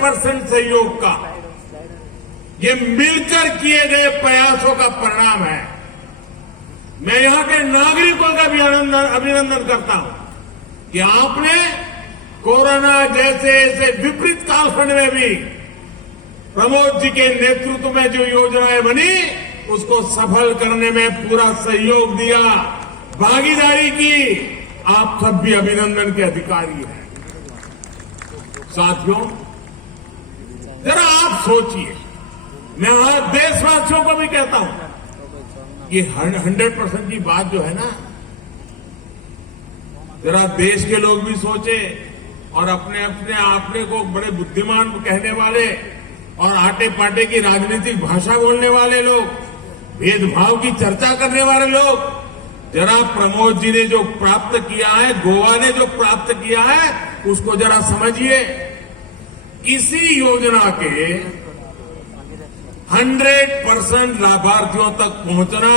100% सहयोग का, ये मिलकर किए गए प्रयासों का परिणाम है। मैं यहां के नागरिकों का भी अभिनंदन करता हूं कि आपने कोरोना जैसे ऐसे विपरीत कालखंड में भी प्रमोद जी के नेतृत्व में जो योजनाएं बनी उसको सफल करने में पूरा सहयोग दिया, भागीदारी की। आप सब भी अभिनंदन के अधिकारी हैं। साथियों, जरा आप सोचिए, मैं आज देशवासियों को भी कहता हूं कि 100% की बात जो है ना, जरा देश के लोग भी सोचे और अपने अपने को बड़े बुद्धिमान कहने वाले और आटे पाटे की राजनीतिक भाषा बोलने वाले लोग, भेदभाव की चर्चा करने वाले लोग, जरा प्रमोद जी ने जो प्राप्त किया है, गोवा ने जो प्राप्त किया है, उसको जरा समझिए। किसी योजना के 100% लाभार्थियों तक पहुंचना,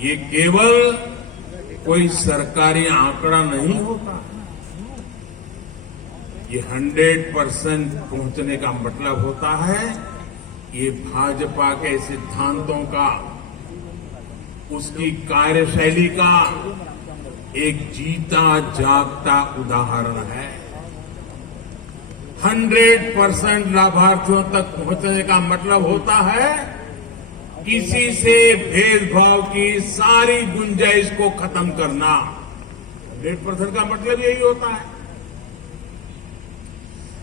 ये केवल कोई सरकारी आंकड़ा नहीं होता। ये 100% पहुंचने का मतलब होता है ये भाजपा के सिद्धांतों का, उसकी कार्यशैली का एक जीता जागता उदाहरण है। 100% लाभार्थियों तक पहुंचने का मतलब होता है किसी से भेदभाव की सारी गुंजाइश को खत्म करना। 100% का मतलब यही होता है।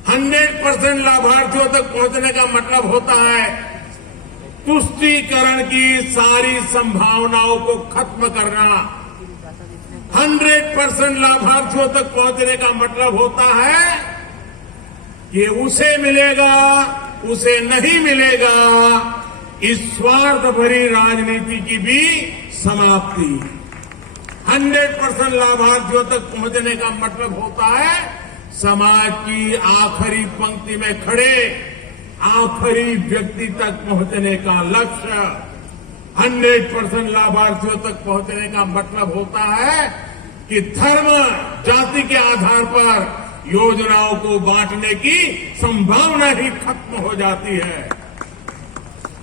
100% लाभार्थियों तक पहुंचने का मतलब होता है तुष्टीकरण की सारी संभावनाओं को खत्म करना। 100% लाभार्थियों तक पहुंचने का मतलब होता है कि उसे मिलेगा, उसे नहीं मिलेगा, इस स्वार्थ भरी राजनीति की भी समाप्ति। 100% लाभार्थियों तक पहुंचने का मतलब होता है समाज की आखिरी पंक्ति में खड़े आखिरी व्यक्ति तक पहुंचने का लक्ष्य। 100% लाभार्थियों तक पहुंचने का मतलब होता है कि धर्म जाति के आधार पर योजनाओं को बांटने की संभावना ही खत्म हो जाती है।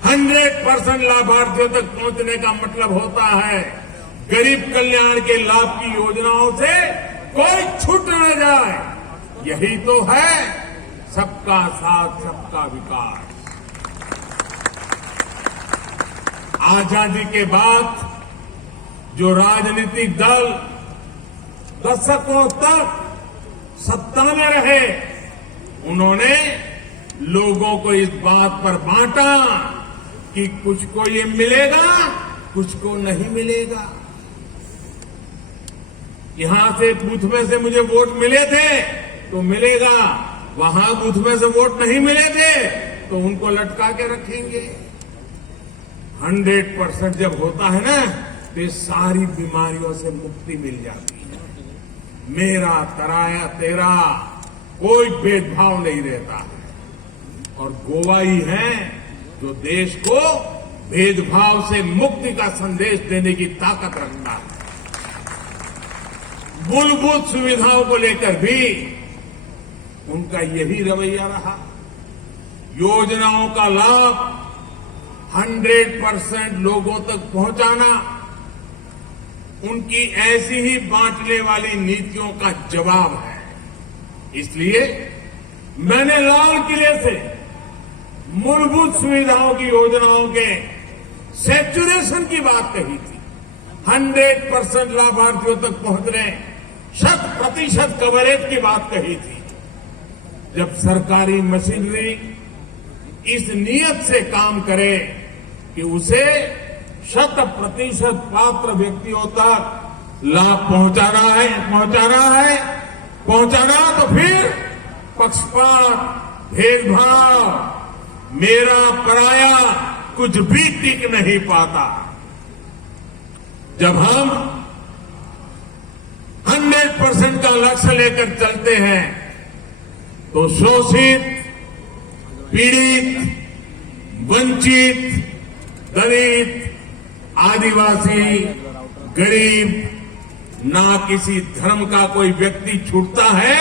100% लाभार्थियों तक पहुंचने का मतलब होता है गरीब कल्याण के लाभ की योजनाओं से कोई छूट न जाए। यही तो है सबका साथ सबका विकास। आजादी के बाद जो राजनीतिक दल दशकों तक सत्ता में रहे, उन्होंने लोगों को इस बात पर बांटा कि कुछ को ये मिलेगा, कुछ को नहीं मिलेगा। यहां से बूथ में से मुझे वोट मिले थे तो मिलेगा, वहां बूथ में से वोट नहीं मिले थे तो उनको लटका के रखेंगे। 100% जब होता है ना तो ये सारी बीमारियों से मुक्ति मिल जाती है। मेरा तराया तेरा कोई भेदभाव नहीं रहता है। और गोवा ही है जो देश को भेदभाव से मुक्ति का संदेश देने की ताकत रखता है। मूलभूत सुविधाओं को लेकर भी उनका यही रवैया रहा। योजनाओं का लाभ 100% लोगों तक पहुंचाना उनकी ऐसी ही बांटने वाली नीतियों का जवाब है। इसलिए मैंने लाल किले से मूलभूत सुविधाओं की योजनाओं के सैचुरेशन की बात कही थी। 100% लाभार्थियों तक पहुंचने, 100% कवरेज की बात कही थी। जब सरकारी मशीनरी इस नियत से काम करे कि उसे 100% पात्र व्यक्तियों तक लाभ पहुंचाना तो फिर पक्षपात, भेदभाव, मेरा पराया कुछ भी टिक नहीं पाता। जब हम 100% का लक्ष्य लेकर चलते हैं तो शोषित, पीड़ित, वंचित, दलित, आदिवासी, गरीब, ना किसी धर्म का कोई व्यक्ति छूटता है,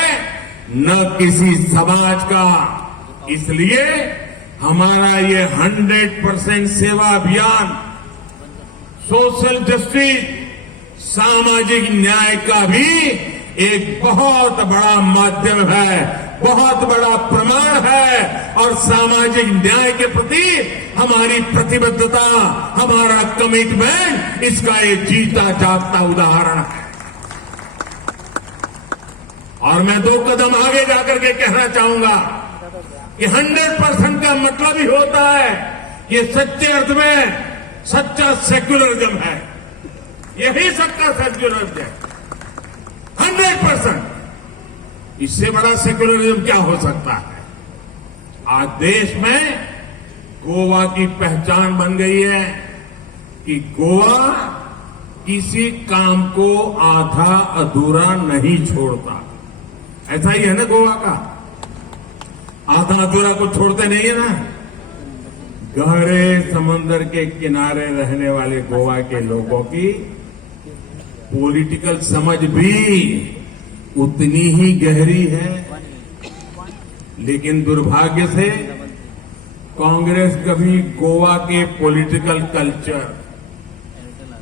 न किसी समाज का। इसलिए हमारा ये 100% सेवा अभियान सोशल जस्टिस, सामाजिक न्याय का भी एक बहुत बड़ा माध्यम है, बहुत बड़ा प्रमाण है और सामाजिक न्याय के प्रति हमारी प्रतिबद्धता, हमारा कमिटमेंट, इसका एक जीता जागता उदाहरण है। और मैं 2 कदम आगे जाकर के कहना चाहूंगा कि 100% का मतलब ही होता है ये सच्चे अर्थ में सच्चा सेक्युलरिज्म है। यही सच्चा सेक्युलरिज्म है, 100%। इससे बड़ा सेक्युलरिज्म क्या हो सकता है? आज देश में गोवा की पहचान बन गई है कि गोवा किसी काम को आधा अधूरा नहीं छोड़ता। ऐसा ही है ना गोवा का, आधा अधूरा को छोड़ते नहीं है ना। गहरे समंदर के किनारे रहने वाले गोवा के लोगों की पॉलिटिकल समझ भी उतनी ही गहरी है, लेकिन दुर्भाग्य से कांग्रेस कभी गोवा के पॉलिटिकल कल्चर,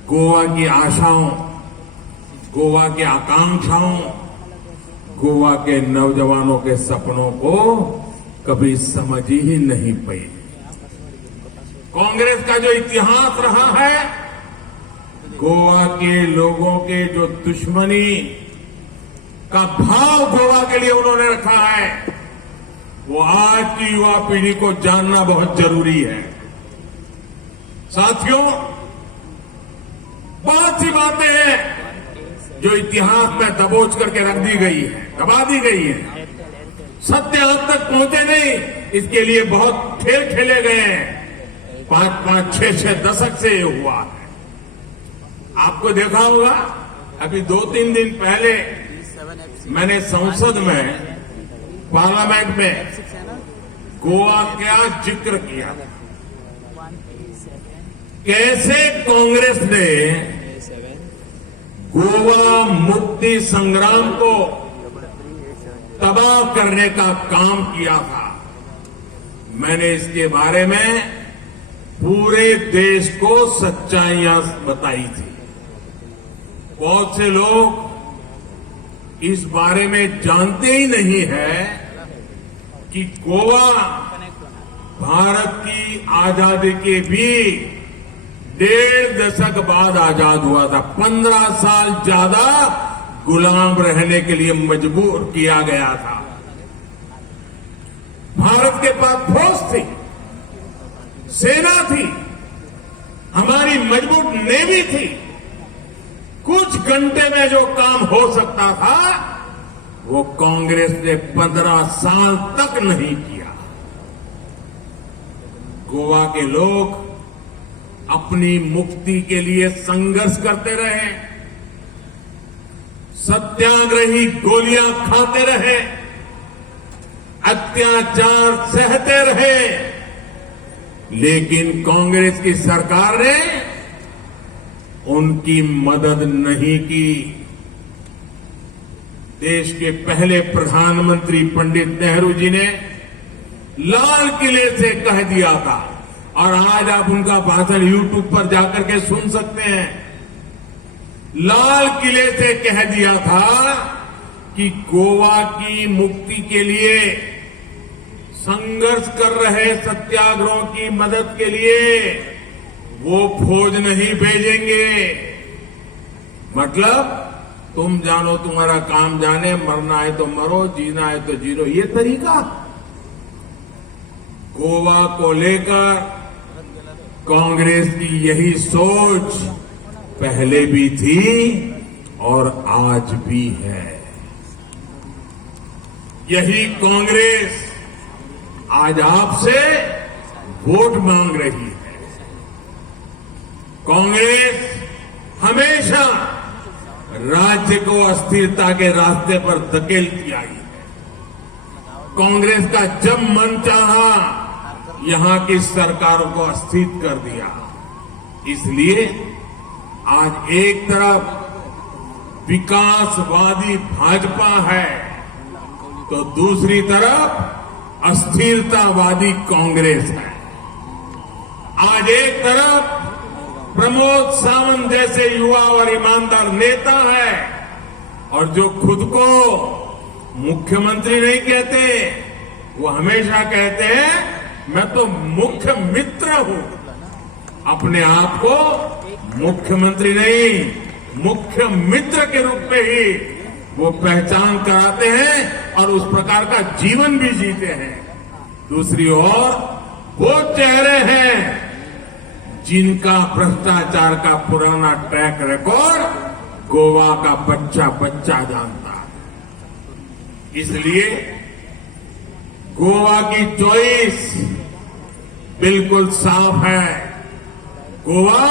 गोवा की आशाओं, गोवा की आकांक्षाओं, गोवा के नौजवानों के सपनों को कभी समझ ही नहीं पाई। कांग्रेस का जो इतिहास रहा है, गोवा के लोगों के जो दुश्मनी का भाव गोवा के लिए उन्होंने रखा है, वो आज की युवा पीढ़ी को जानना बहुत जरूरी है। साथियों, बहुत सी बातें हैं जो इतिहास में दबोच करके रख दी गई है, दबा दी गई है। सत्य अब तक पहुंचे नहीं, इसके लिए बहुत खेल खेले गए हैं। 5-5, 6-6 दशक से ये हुआ है। आपको देखा होगा, अभी 2-3 दिन पहले मैंने संसद में, पार्लियामेंट में गोवा का जिक्र किया। कैसे कांग्रेस ने गोवा मुक्ति संग्राम को तबाह करने का काम किया था। मैंने इसके बारे में पूरे देश को सच्चाइयां बताई थी। बहुत से लोग इस बारे में जानते ही नहीं है कि गोवा भारत की आजादी के भी 1.5 दशक बाद आजाद हुआ था। 15 साल ज्यादा गुलाम रहने के लिए मजबूर किया गया था। भारत के पास फौज थी, सेना थी, हमारी मजबूत नेवी थी। कुछ घंटे में जो काम हो सकता था, वो कांग्रेस ने 15 साल तक नहीं किया। गोवा के लोग अपनी मुक्ति के लिए संघर्ष करते रहे, सत्याग्रही गोलियां खाते रहे, अत्याचार सहते रहे, लेकिन कांग्रेस की सरकार ने उनकी मदद नहीं की। देश के पहले प्रधानमंत्री पंडित नेहरू जी ने लाल किले से कह दिया था, और आज आप उनका भाषण यूट्यूब पर जाकर के सुन सकते हैं। लाल किले से कह दिया था कि गोवा की मुक्ति के लिए संघर्ष कर रहे सत्याग्रहों की मदद के लिए वो फौज नहीं भेजेंगे। मतलब तुम जानो तुम्हारा काम जाने, मरना है तो मरो, जीना है तो जीरो, ये तरीका। गोवा को लेकर कांग्रेस की यही सोच पहले भी थी और आज भी है। यही कांग्रेस आज आपसे वोट मांग रही है। कांग्रेस हमेशा राज्य को अस्थिरता के रास्ते पर धकेलती आई है। कांग्रेस का जब मन चाहा यहां की सरकारों को अस्थिर कर दिया। इसलिए आज एक तरफ विकासवादी भाजपा है तो दूसरी तरफ अस्थिरतावादी कांग्रेस है। आज एक तरफ प्रमोद सावंत जैसे युवा और ईमानदार नेता है और जो खुद को मुख्यमंत्री नहीं कहते, वो हमेशा कहते हैं मैं तो मुख्य मित्र हूं। अपने आप को मुख्यमंत्री नहीं, मुख्य मित्र के रूप में ही वो पहचान कराते हैं और उस प्रकार का जीवन भी जीते हैं। दूसरी ओर वो चेहरे हैं जिनका भ्रष्टाचार का पुराना ट्रैक रिकॉर्ड गोवा का बच्चा बच्चा जानता है। इसलिए गोवा की चॉइस बिल्कुल साफ है, गोवा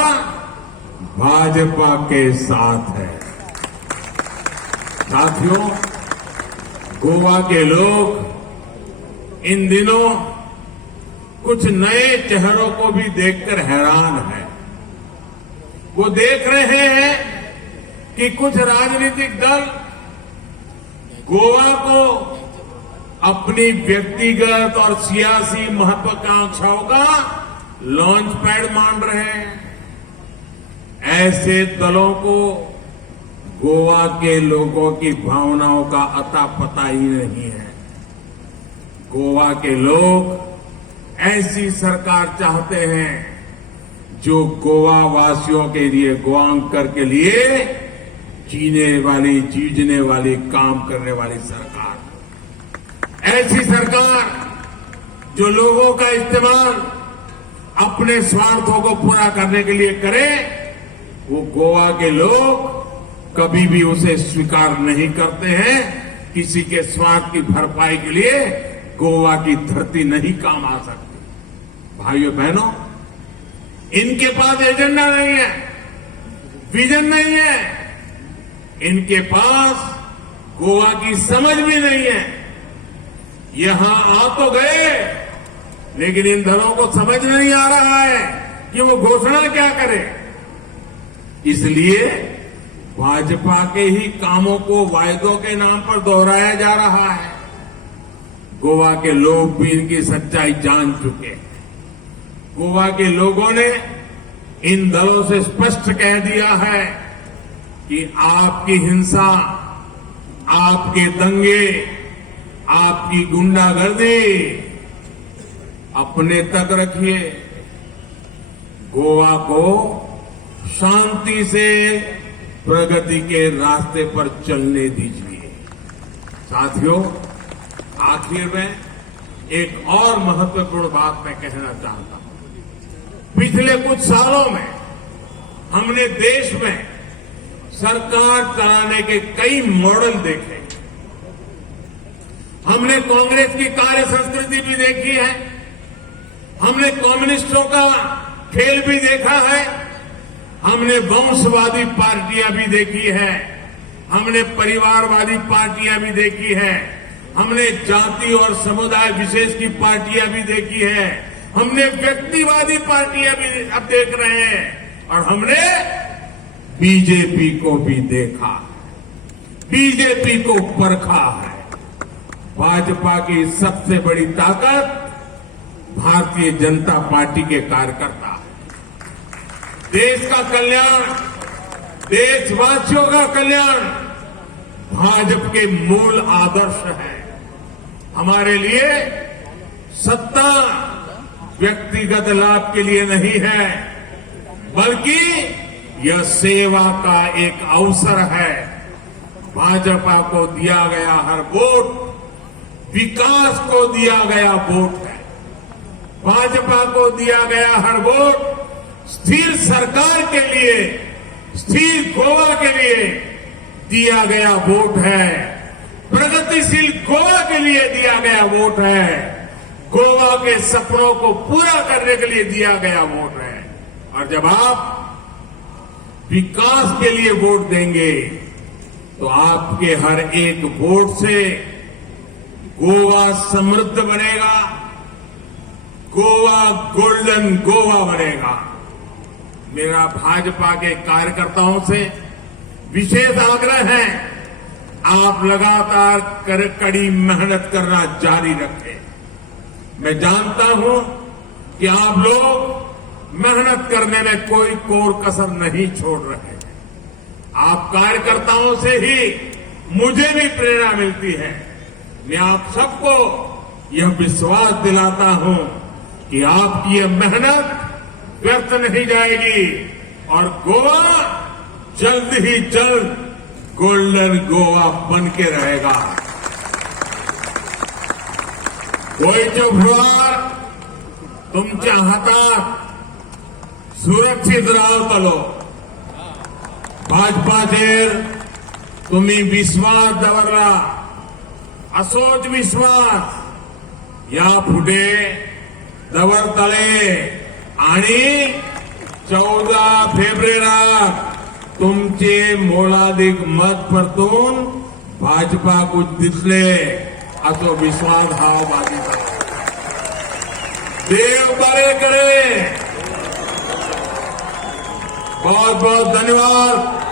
भाजपा के साथ है। साथियों, गोवा के लोग इन दिनों कुछ नए चेहरों को भी देखकर हैरान हैं। वो देख रहे हैं कि कुछ राजनीतिक दल गोवा को अपनी व्यक्तिगत और सियासी महत्वाकांक्षाओं का लॉन्च पैड मान रहे हैं। ऐसे दलों को गोवा के लोगों की भावनाओं का अता पता ही नहीं है। गोवा के लोग ऐसी सरकार चाहते हैं जो गोवा वासियों के लिए, गोवांकर के लिए जीने वाली, जीजने वाली, काम करने वाली सरकार। ऐसी सरकार जो लोगों का इस्तेमाल अपने स्वार्थों को पूरा करने के लिए करे, वो गोवा के लोग कभी भी उसे स्वीकार नहीं करते हैं। किसी के स्वार्थ की भरपाई के लिए गोवा की धरती नहीं काम आ सकती। भाइयों बहनों, इनके पास एजेंडा नहीं है, विजन नहीं है, इनके पास गोवा की समझ भी नहीं है। यहां आ तो गए, लेकिन इन दलों को समझ नहीं आ रहा है कि वो घोषणा क्या करे। इसलिए भाजपा के ही कामों को वायदों के नाम पर दोहराया जा रहा है। गोवा के लोग भी इनकी सच्चाई जान चुके हैं। गोवा के लोगों ने इन दलों से स्पष्ट कह दिया है कि आपकी हिंसा, आपके दंगे, आपकी गुंडागर्दी अपने तक रखिए, गोवा को शांति से प्रगति के रास्ते पर चलने दीजिए। साथियों, आखिर में एक और महत्वपूर्ण बात मैं कहना चाहता हूं। पिछले कुछ सालों में हमने देश में सरकार चलाने के कई मॉडल देखे। हमने कांग्रेस की कार्य संस्कृति भी देखी है, हमने कम्युनिस्टों का खेल भी देखा है, हमने वंशवादी पार्टियां भी देखी है, हमने परिवारवादी पार्टियां भी देखी है, हमने जाति और समुदाय विशेष की पार्टियां भी देखी है, हमने व्यक्तिवादी पार्टियां भी अब देख रहे हैं और हमने बीजेपी को भी देखा, बीजेपी को परखा है। भाजपा की सबसे बड़ी ताकत भारतीय जनता पार्टी के कार्यकर्ता है। देश का कल्याण, देशवासियों का कल्याण भाजपा के मूल आदर्श है। हमारे लिए सत्ता व्यक्तिगत लाभ के लिए नहीं है, बल्कि यह सेवा का एक अवसर है। भाजपा को दिया गया हर वोट विकास को दिया गया वोट है। भाजपा को दिया गया हर वोट स्थिर सरकार के लिए, स्थिर गोवा के लिए दिया गया वोट है। प्रगतिशील गोवा के लिए दिया गया वोट है। गोवा के सपनों को पूरा करने के लिए दिया गया वोट है। और जब आप विकास के लिए वोट देंगे तो आपके हर एक वोट से गोवा समृद्ध बनेगा, गोवा गोल्डन गोवा बनेगा। मेरा भाजपा के कार्यकर्ताओं से विशेष आग्रह है आप लगातार कड़ी मेहनत करना जारी रखें। मैं जानता हूं कि आप लोग मेहनत करने में कोई कोर कसर नहीं छोड़ रहे हैं। आप कार्यकर्ताओं से ही मुझे भी प्रेरणा मिलती है। मैं आप सबको यह विश्वास दिलाता हूं कि आपकी यह मेहनत व्यर्थ नहीं जाएगी और गोवा जल्द ही जल्द गोल्डन गोवा बन के रहेगा। गोयचे फुडार तुमच्या हातात सुरक्षित रावतलो। भाजपाचेर तुम्ही विश्वास दवरला, असोच विश्वास याफुटे दवरतले आणि 14 फेब्रुवारीक तुमचे मोलादीक मत परतून भाजपाकूच दितले असो विश्वास हांव बाळगितां। देव बरे करे। बहुत बहुत धन्यवाद।